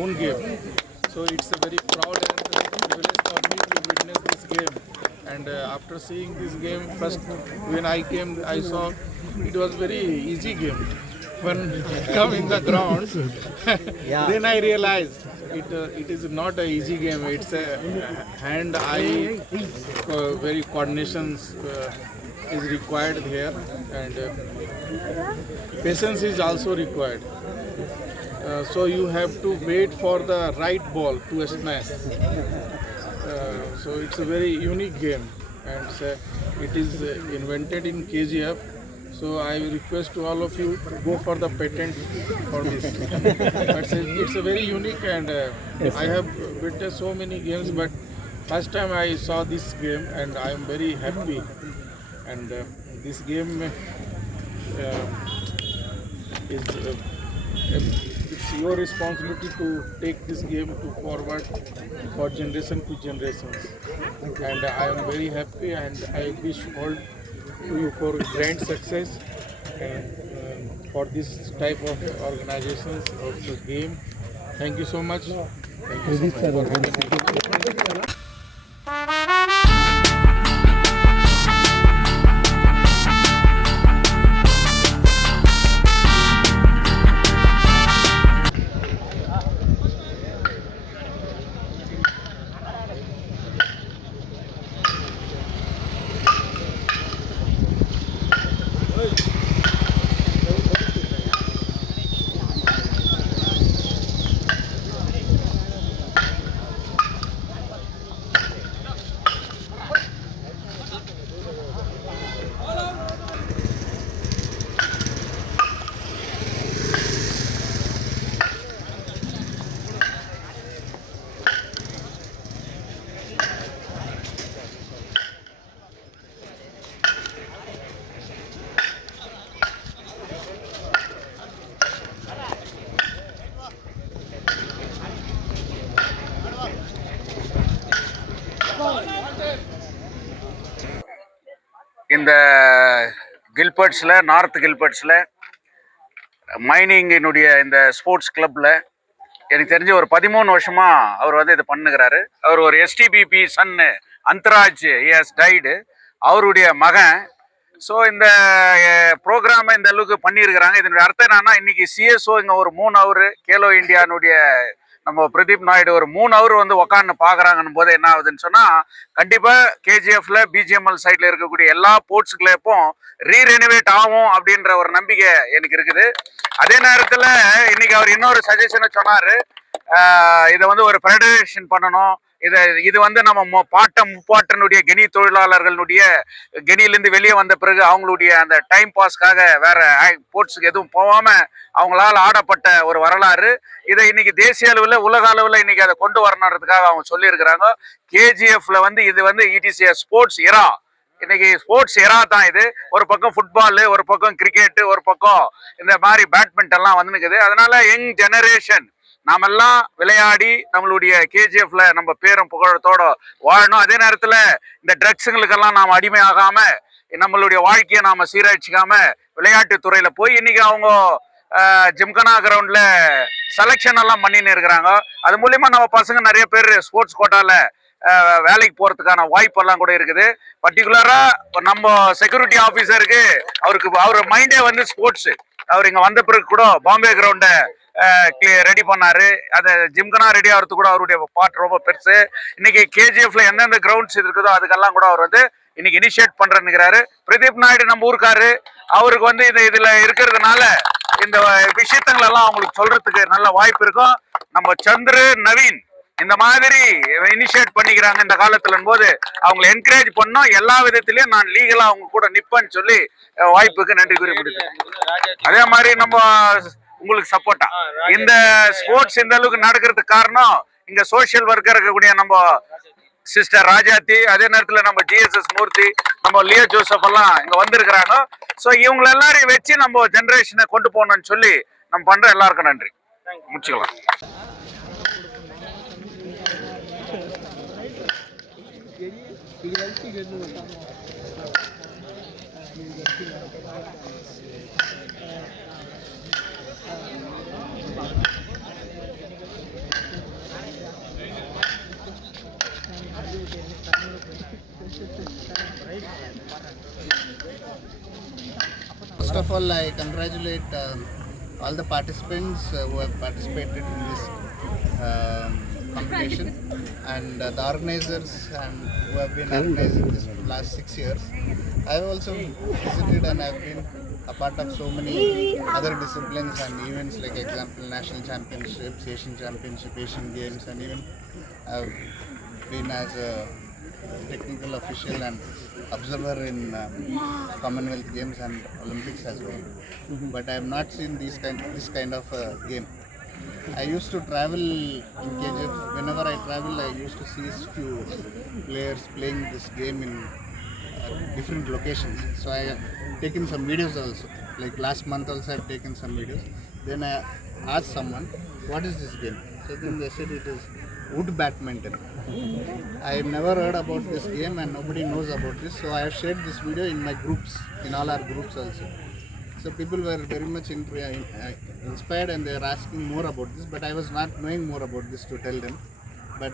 own game. So it's a very proud and privilege for me to witness this game. And after seeing this game, first when I came, I saw it was very easy game. When I come in the ground, then I realized it is not an easy game. It's a hand-eye very coordinations is required here, and patience is also required. So you have to wait for the right ball to smash. So it's a very unique game, and it is invented in KGF. So I request to all of you to go for the patent for this. It's a very unique, and I have witnessed so many games, but first time I saw this game, and I am very happy. And this game is it's your responsibility to take this game to forward for generation to generations. And I am very happy, and I wish all to you for grand success and for this type of organizations of the game. Thank you so much. Thank you so much for having me. இந்த கில்பர்ட்ஸில் north கில்பர்ட்ஸில் மைனிங்கினுடைய இந்த sports கிளப்பில் எனக்கு தெரிஞ்ச ஒரு 13 வருஷமாக அவர் வந்து இதை பண்ணுகிறாரு. அவர் ஒரு எஸ்டிபிபி சன்னு அந்தராஜ் ஹஸ் டைடு, அவருடைய மகன். ஸோ இந்த ப்ரோக்ராமை இந்த அளவுக்கு பண்ணியிருக்கிறாங்க. இதனுடைய அர்த்தம் என்னன்னா, இன்னைக்கு சிஎஸ்ஓ இங்கே ஒரு 3 ஹவர், கேலோ இந்தியானுடைய நம்ம பிரதீப் நாயுடு ஒரு 3 ஹவர் வந்து உக்காந்து பார்க்குறாங்கன்னு போது என்ன ஆகுதுன்னு சொன்னால், கண்டிப்பாக கேஜிஎஃப்ல பிஜிஎம்எல் சைடில் இருக்கக்கூடிய எல்லா ஸ்போர்ட்ஸ் கிளப்பும் ரீரெனிவேட் ஆகும் அப்படின்ற ஒரு நம்பிக்கை எனக்கு இருக்குது. அதே நேரத்தில் இன்னைக்கு அவர் இன்னொரு சஜஷனை சொன்னார், இதை வந்து ஒரு ஃபெடரேஷன் பண்ணணும். இது வந்து நம்ம முப்பாட்டனுடைய கெனி தொழிலாளர்களுடைய கெனியிலேருந்து வெளியே வந்த பிறகு அவங்களுடைய அந்த டைம் பாஸ்க்காக வேற ஸ்போர்ட்ஸுக்கு எதுவும் போகாம அவங்களால் ஆடப்பட்ட ஒரு வரலாறு. இதை இன்னைக்கு தேசிய அளவில் உலக அளவில் இன்னைக்கு அதை கொண்டு வரணுன்றதுக்காக அவங்க சொல்லியிருக்கிறாங்க. கேஜிஎஃப்ல வந்து இது வந்து இட் இஸ் ஏ ஸ்போர்ட்ஸ் எரா. இன்னைக்கு ஸ்போர்ட்ஸ் எரா தான் இது. ஒரு பக்கம் ஃபுட்பாலு, ஒரு பக்கம் கிரிக்கெட்டு, ஒரு பக்கம் இந்த மாதிரி பேட்மிண்டன்லாம் வந்துருக்குது. அதனால யங் ஜெனரேஷன் நாமெல்லாம் விளையாடி நம்மளுடைய கேஜிஎஃப்ல நம்ம பேரும் புகழத்தோட வாழணும். அதே நேரத்துல இந்த ட்ரக்ஸுங்களுக்கெல்லாம் நாம் அடிமையாகாம நம்மளுடைய வாழ்க்கையை நாம சீரழிச்சிக்காம விளையாட்டு துறையில போய் இன்னைக்கு அவங்க ஜிம்கனா கிரவுண்ட்ல செலெக்ஷன் எல்லாம் பண்ணின்னு இருக்கிறாங்க. அது மூலியமா நம்ம பசங்க நிறைய பேர் ஸ்போர்ட்ஸ் கோட்டால வேலைக்கு போறதுக்கான வாய்ப்பெல்லாம் கூட இருக்குது. பர்டிகுலரா நம்ம செக்யூரிட்டி ஆபீசருக்கு அவர் மைண்டே வந்து ஸ்போர்ட்ஸ். அவர் இங்க வந்த பிறகு கூட பாம்பே கிரவுண்ட ரெடி பண்ணாரு. அதை ஜிம்கனா ரெடி ஆகிறதுக்கு கூட அவருடைய பார்ட் ரொம்ப பெருசு. இன்னைக்கு கேஜிஎஃப்ல எந்தெந்த கிரவுண்ட்ஸ் இருக்குதோ அதுக்கெல்லாம் கூட அவர் வந்து இன்னைக்கு இனிஷியேட் பண்றேன்னுக்கிறாரு. பிரதீப் நாயுடு நம்ம ஊருக்காரு, அவருக்கு வந்து இதுல இருக்கிறதுனால இந்த விஷயத்தங்கள் எல்லாம் அவங்களுக்கு சொல்றதுக்கு நல்ல வாய்ப்பு இருக்கும். நம்ம சந்திர நவீன் இந்த மாதிரி இனிஷியேட் பண்ணிக்கிறாங்க இந்த காலத்துல போது அவங்களை என்கரேஜ் பண்ணோம். எல்லா விதத்திலயும் நான் லீகலா அவங்க கூட நிப்பேன்னு சொல்லி வாய்ப்புக்கு நன்றி கூறி முடிக்கிறேன். அதே மாதிரி நம்ம உங்களுக்கு சப்போர்ட்டா இந்த ஸ்போர்ட்ஸ் இந்த அளவுக்கு நடக்கிறதுக்கு காரணம் இங்க சோசியல் ஒர்க்கர் இருக்கக்கூடிய நம்ம சிஸ்டர் ராஜாத்தி, அதே நேரத்துல நம்ம ஜிஎஸ்எஸ் மூர்த்தி, நம்ம லியோ ஜோசப் எல்லாம் இங்க வந்திருக்கிறாங்க. ஸோ இவங்களை எல்லாரையும் வச்சு நம்ம ஜெனரேஷனை கொண்டு போகணும்னு சொல்லி நம்ம பண்ற எல்லாருக்கும் நன்றி. முடிச்சுக்கலாம். first of all, I congratulate all the participants who have participated in this competition, and the organizers and who have been organizing this for the last 6 years. I have also visited and I have been a part of so many other disciplines and events, like example national championships, Asian championship, Asian games, and even I've been as a technical official and observer in Commonwealth Games and Olympics as well. But I have not seen this kind of game. I used to travel in KGF. Whenever I travel, I used to see few players playing this game in different locations. So I have taken some videos also. Like last month also I have taken some videos. Then I asked someone, what is this game? So then they said it is wood badminton. I have never heard about this game and nobody knows about this. So I have shared this video in my groups, in all our groups also. So people were very much inspired and they were asking more about this, but I was not knowing more about this to tell them. But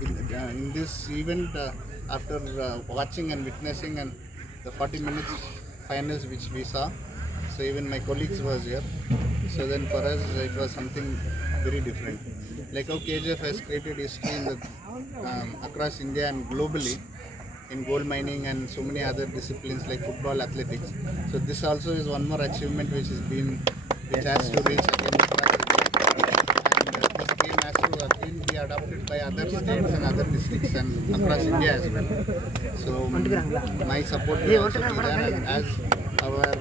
in this event, after watching and witnessing and the 40 minutes finals which we saw, so even my colleagues was here. So then for us it was something very different. Like how KGF has created history in the, across India and globally in gold mining and so many other disciplines like football, athletics. So this also is one more achievement which has to reach again across India. And this game has to again be adopted by other states and other districts and across India as well. So my support will also be there, and as our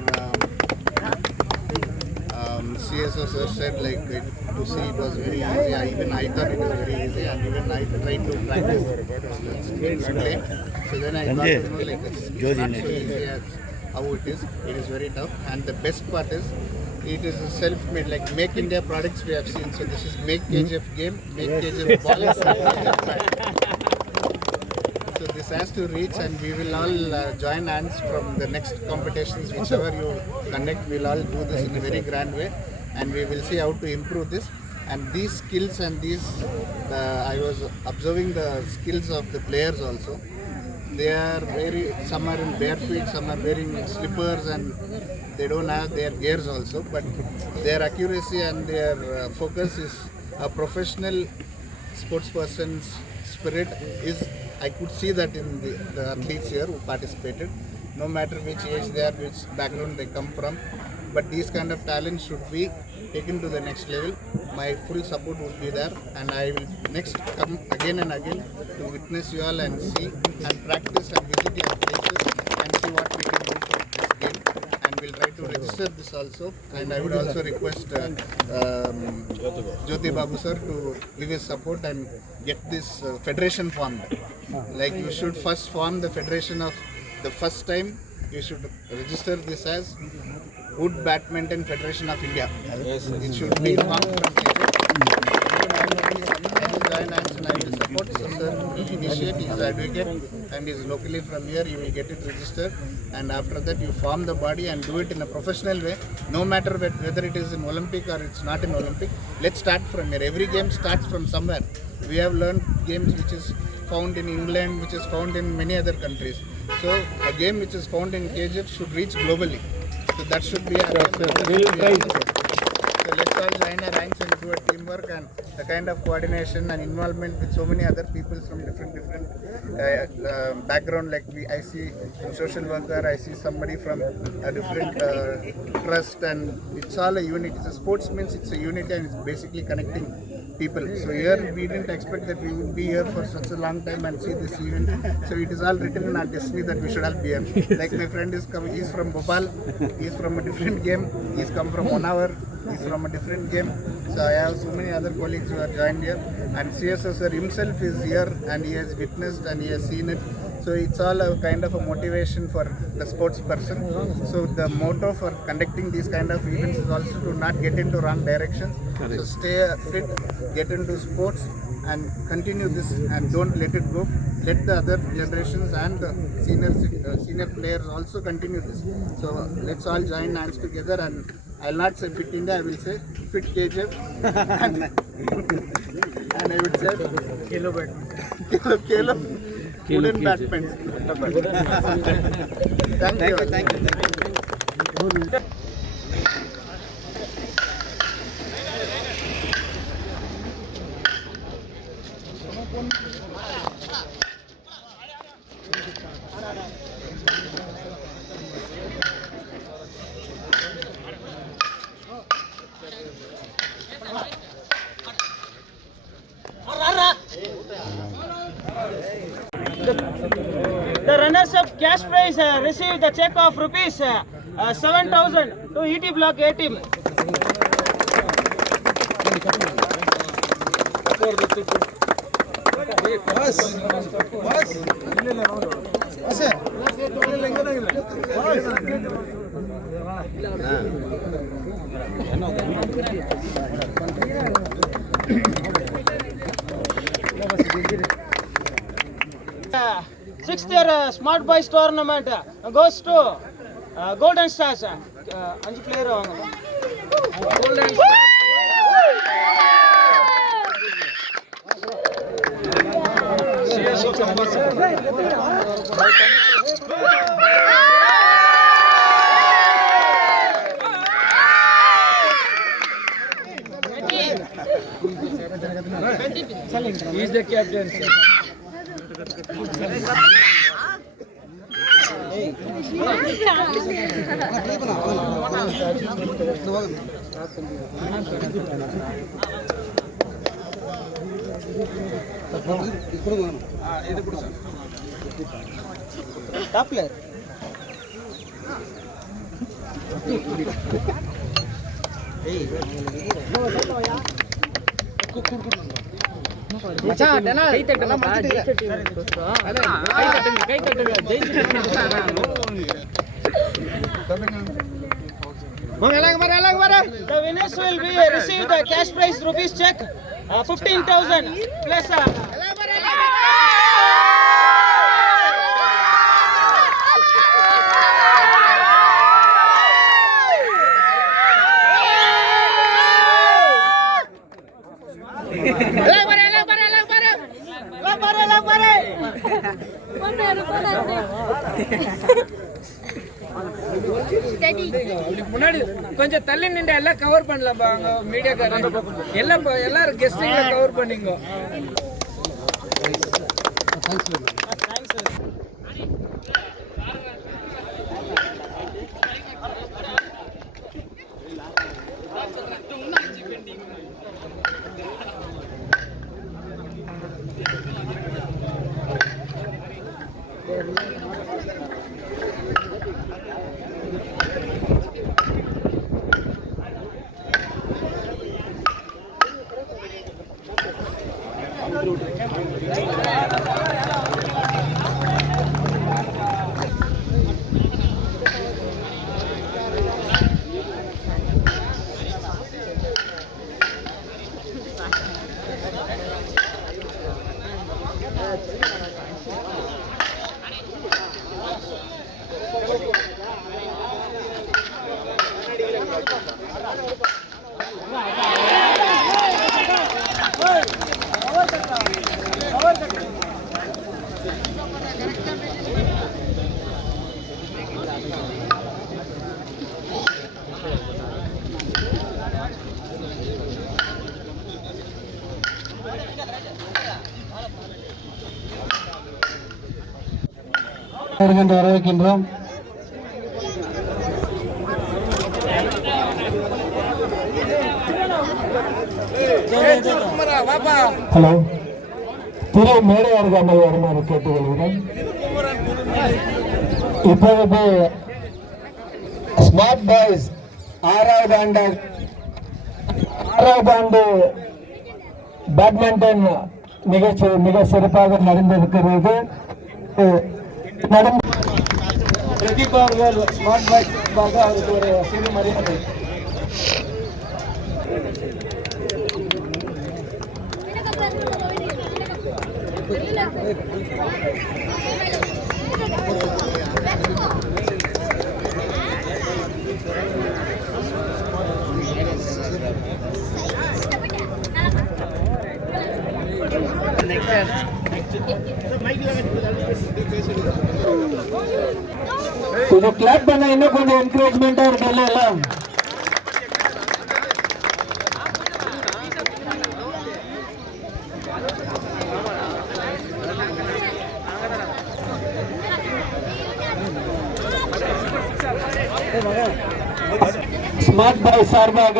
CSO sir said, like to see it was very easy. Even I thought it was very easy, and even I tried to practice play. So then I got to know like it's not so easy as how it is. It is very tough, and the best part is it is a self-made, like Make India products we have seen. So this is Make KGF game, Make KGF ball, Make KGF bat. So this has to reach, and we will all join hands from the next competitions, whichever you conduct. We'll all do this in a very grand way, and we will see how to improve this. And these skills and these, I was observing the skills of the players also. They are some are in bare feet, some are wearing slippers, and they don't have their gears also. But their accuracy and their focus is a professional sports person's spirit is. I could see that in the athletes here who participated, no matter which age they are, which background they come from. But these kind of talents should be taken to the next level. My full support would be there, and I will next come again and again to witness you all and see and practice and visit your places and see what we can do for this game. And we'll try to register this also. And I would also request Jyoti Babu sir to give his support and get this federation formed. Like you should first form the federation of the first time. You should register this as Wood Badminton Federation of India. It should be formed from KGF. I will join hands and I will support. So sir will initiate. He is an advocate and is locally from here. You will get it registered, and after that you form the body and do it in a professional way. No matter whether it is in Olympic or it's not in Olympic. Let's start from here. Every game starts from somewhere. We have learned games which is found in England, which is found in many other countries. So a game which is found in KGF should reach globally. So that should be our game. So let's all join our ranks and do a teamwork and the kind of coordination and involvement with so many other people from different background. Like I see a social worker, I see somebody from a different trust, and it's all a unit. It's a sports means it's a unity, and it's basically connecting people. So here we didn't expect that we would be here for such a long time and see this event. So it is all written in our destiny that we should all be here. Like my friend is coming, he's from Bhopal, he's from a different game, he's come from 1 hour, he's from a different game. So I have so many other colleagues who are joined here, and CSO sir himself is here and he has witnessed and he has seen it. So it's all a kind of a motivation for the sports person. So the motto for conducting these kind of events is also to not get into wrong directions. So stay fit, get into sports and continue this and don't let it go. Let the other generations and the senior players also continue this. So let's all join hands together, and I'll not say Fit India, I will say Fit KGF and I would say Kelo Badminton. Wooden badminton. Thank you. The runners-up cash prize received the check of rupees 7,000 to ET Block A team. Sixth year Smart Boys tournament goes to Golden Stars. 5 player Golden Stars. He is the captain. Top player. The winners will be receive the cash prize rupees check 15,000 plus முன்னாடி கொஞ்சம் தள்ளி நின்று எல்லாம் cover பண்ணலாம்பா அங்க மீடியாக்காரங்க எல்லாம் எல்லாரும் கெஸ்டிங்ல cover பண்ணீங்க. வரவேற்கின்றோம். ஹலோ, திரு மேடை அருகாமல் வருமாறு கேட்டுக்கொள்கிறேன். இப்பொழுது ஸ்மார்ட் பாய்ஸ் 6வது ஆண்டு பேட்மிண்டன் நிகழ்ச்சி மிக சிறப்பாக நடந்திருக்கிறது. பிரதீப் அவர்கள் ஸ்மார்ட் பாய்ஸ் அவருக்கு ஒரு சிறு மரியாதை. கொஞ்சம் கிளாப் பண்ண இன்னும் கொஞ்சம் என்கரேஜ்மெண்டா இருக்குல்ல எல்லாம். ஸ்மார்ட் பாய் சார்பாக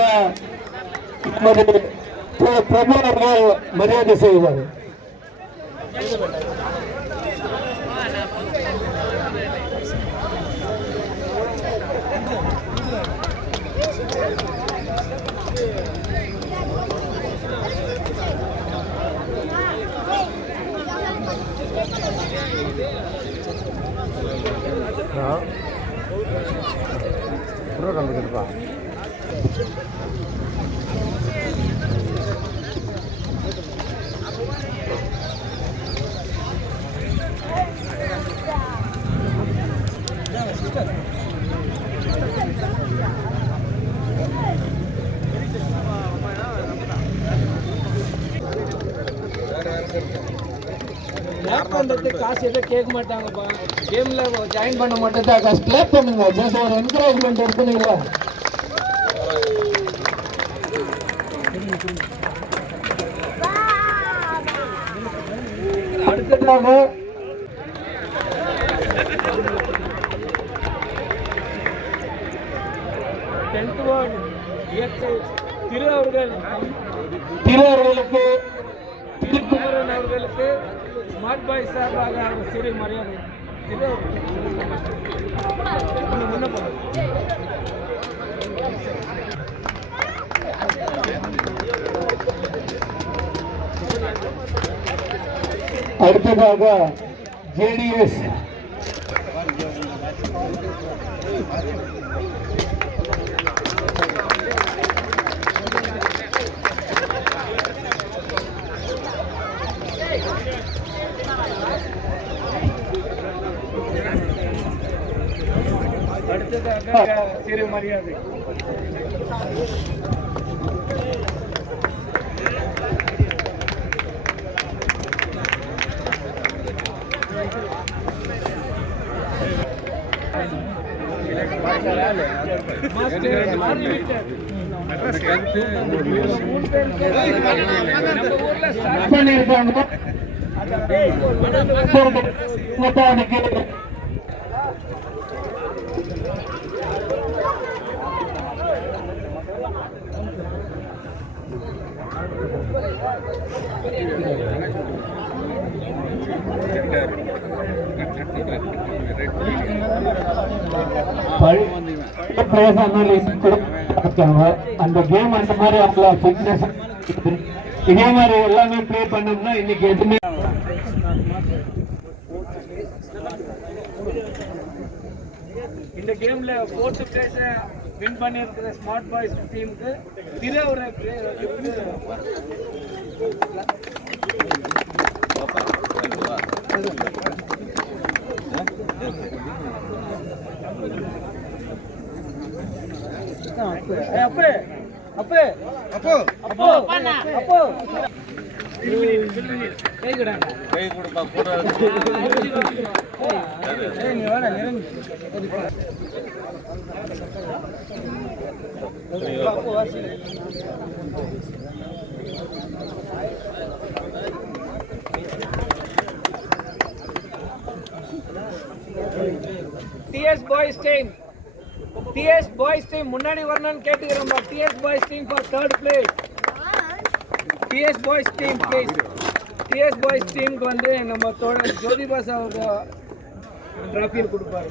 பிரபு அவர்கள் மரியாதை செய்வார். காசு எதுவும் கேட்க மாட்டாங்கப்பா, கேம்ல ஜாயின் பண்ண மட்டும் தான் காசு. கிளாப் பண்ணுங்க, ஜஸ்ட் ஒரு என்கரேஜ்மெண்ட் இருக்குங்களா. அடுத்ததாக திரு அவர்களுக்கு திருக்குமரன் அவர்களுக்கு ஸ்மார்ட் பாய் சார்பாக சிறு மரியாதை. திரு முன்ன போங்க. அடுத்ததாக ஜேடிஎஸ் சிறு மரியாதை. அந்த கேம் அந்த மாதிரி அவங்கள ஃபிட்னஸ் இதே மாதிரி எல்லாமே ப்ளே பண்ணோம்னா இன்னைக்கு எதுவுமே. இந்த கேம்ல 4th பிளேஸ் வின் பண்ணியிருக்கிற ஸ்மார்ட் பாய்ஸ் டீமுக்கு திரு ஒரு அப்பே அப்பே அப்போ அப்போ அப்போ கை கொடுப்பா போடா. நீ வாடா நெருங்க. அப்போ வாசி TS boys team முன்னாடி வரணும்னு கேட்டுக்கிறோம். TS boys team for 3rd place. TS boys team please. TS boys team க்கு வந்து நம்ம ஜோதிபா சார் டிராஃபி கொடுப்பாரு.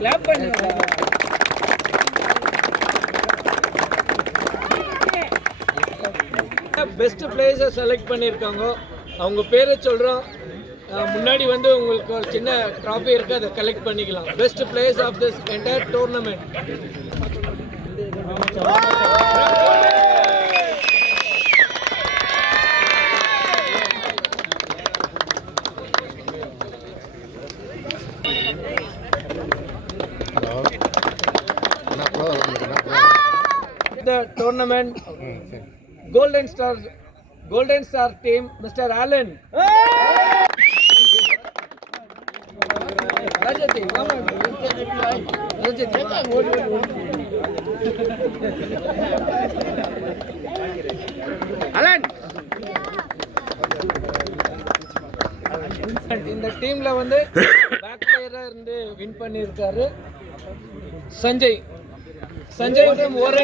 கிளாப் பண்ணுங்க. பெஸ்ட் பிளேயர்ஸை செலக்ட் பண்ணியிருக்காங்க. அவங்க பேரை சொல்கிறோம். முன்னாடி வந்து உங்களுக்கு ஒரு சின்ன ட்ராஃபி இருக்குது, அதை கலெக்ட் பண்ணிக்கலாம். Best players of this entire tournament. The tournament Golden Star team, Mr. Allen. Rajati, come on. Rajati. Allen. இந்த டீம்ல வந்து பேக் பிளேயரா இருந்து வின் பண்ணியிருக்காரு சஞ்சய். சஞ்சயோட ஒரு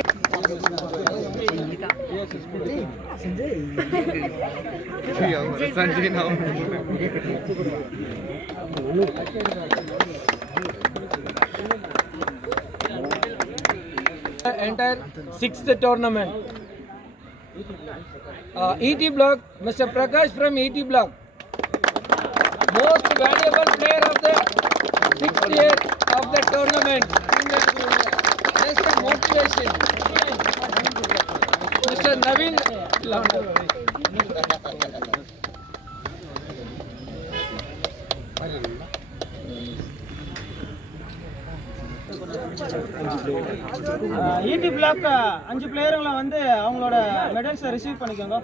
Sanjay now. entire 6th tournament. ET block, Mr. Prakash from ET block, most valuable player of the 6th year of the tournament. Just a motivation. Mr. Naveen Launder. ஈடி block 5 பிளேயருங்களை வந்து அவங்களோட மெடல்ஸை receive பண்ணிக்கோங்க.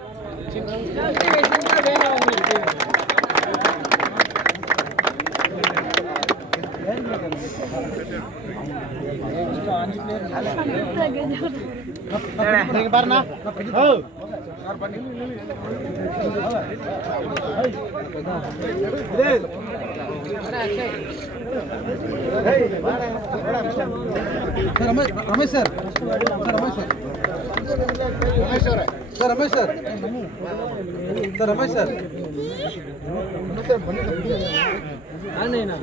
வேணும் உங்களுக்கு. பாருண்ணா. Ramesh sir, Ramesh sir, sir Ramesh sir, sir Ramesh sir, ஆனேனா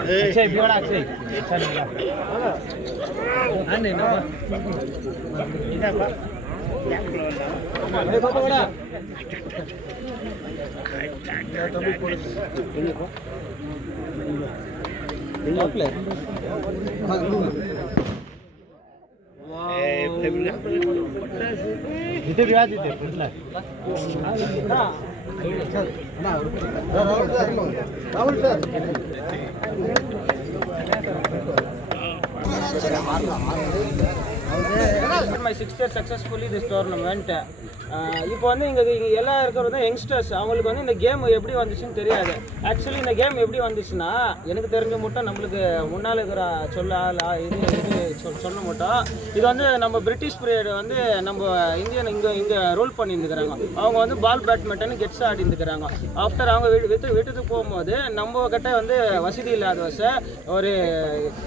அக்ஷய் இப்படி வாடா அக்ஷய். ஆனேனா இதாப்பா. ஏய் பாப்பா வாடா. इथे विवाद इथे कुठला ராகுல் sir, my 6th year successfully this tournament. இப்போ வந்து இங்கே எல்லாம் இருக்கிறது யங்ஸ்டர்ஸ். அவங்களுக்கு வந்து இந்த கேம் எப்படி வந்துச்சுன்னு தெரியாது. ஆக்சுவலி இந்த கேம் எப்படி வந்துச்சுன்னா, எனக்கு தெரிஞ்ச மட்டும் நம்மளுக்கு முன்னால் இருக்கிற சொல்ல மட்டும் இது வந்து நம்ம பிரிட்டிஷ் பீரியட் வந்து நம்ம இந்தியன் இங்கே ரூல் பண்ணியிருந்துக்கிறாங்க. அவங்க வந்து பால் பேட்மிண்டன் கெட்ஸ் ஆடி இருந்துக்கிறாங்க. ஆஃப்டர் அவங்க வீட்டுக்கு போகும்போது நம்ம கிட்ட வந்து வசதி இல்லாத வச ஒரு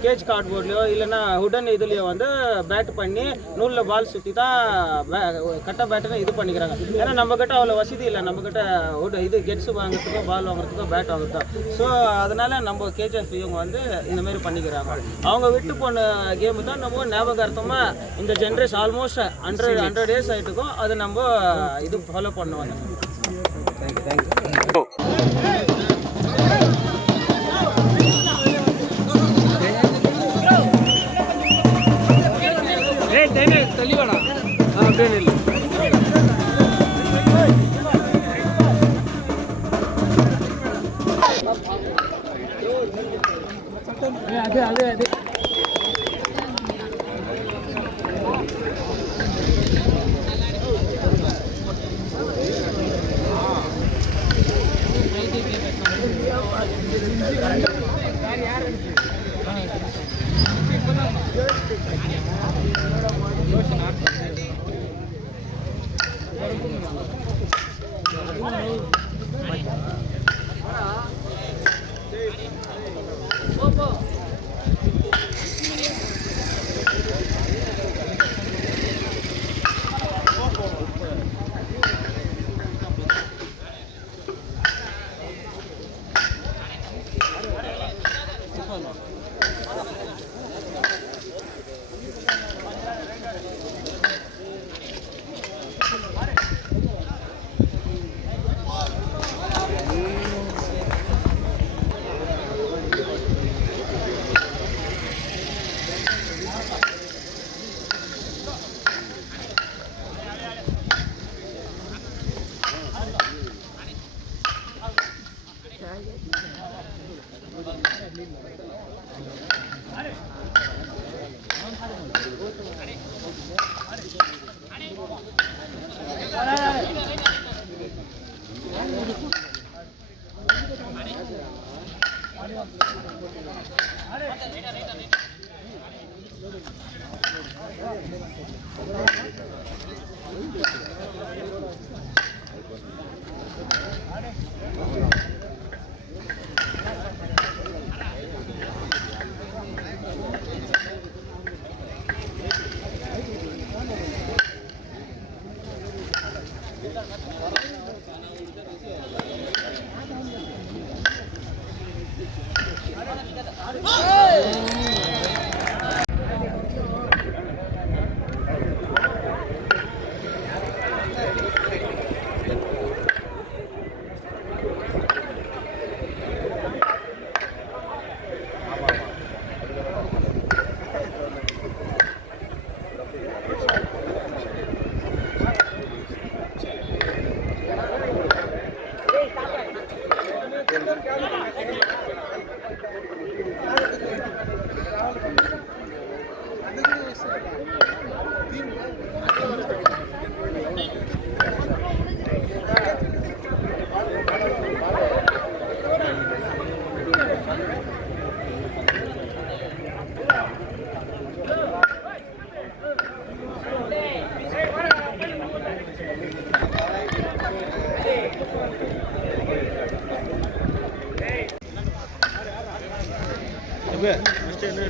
கேஜ் கார்ட்போர்ட்லையோ இல்லைன்னா உடன் இதுலேயோ வந்து பேட் பண்ணி நூலில் பால் சுற்றி தான் கட்ட பேட்டுன்னு இது பண்ணிக்கிறாங்க. ஏன்னா நம்ம கிட்ட அவ்வளோ வசதி இல்லை. நம்ம கிட்ட இது கெட்ஸ் வாங்குறதுக்கோ பால் வாங்குறதுக்கோ பேட் வாங்குறதோ. ஸோ அதனால நம்ம கேஜிஎஃப் இவங்க வந்து இந்த மாதிரி பண்ணிக்கிறாங்க. அவங்க விட்டு போன கேமு தான் நம்ம ஞாபகார்த்தமாக இந்த ஜென்ரேஷன் ஆல்மோஸ்ட் 100 டேஸ் ஆகிட்டுக்கும் அது நம்ம இது ஃபாலோ பண்ணுவாங்க. தெளிவாடா அப்படியே இல்லை. அது என்ன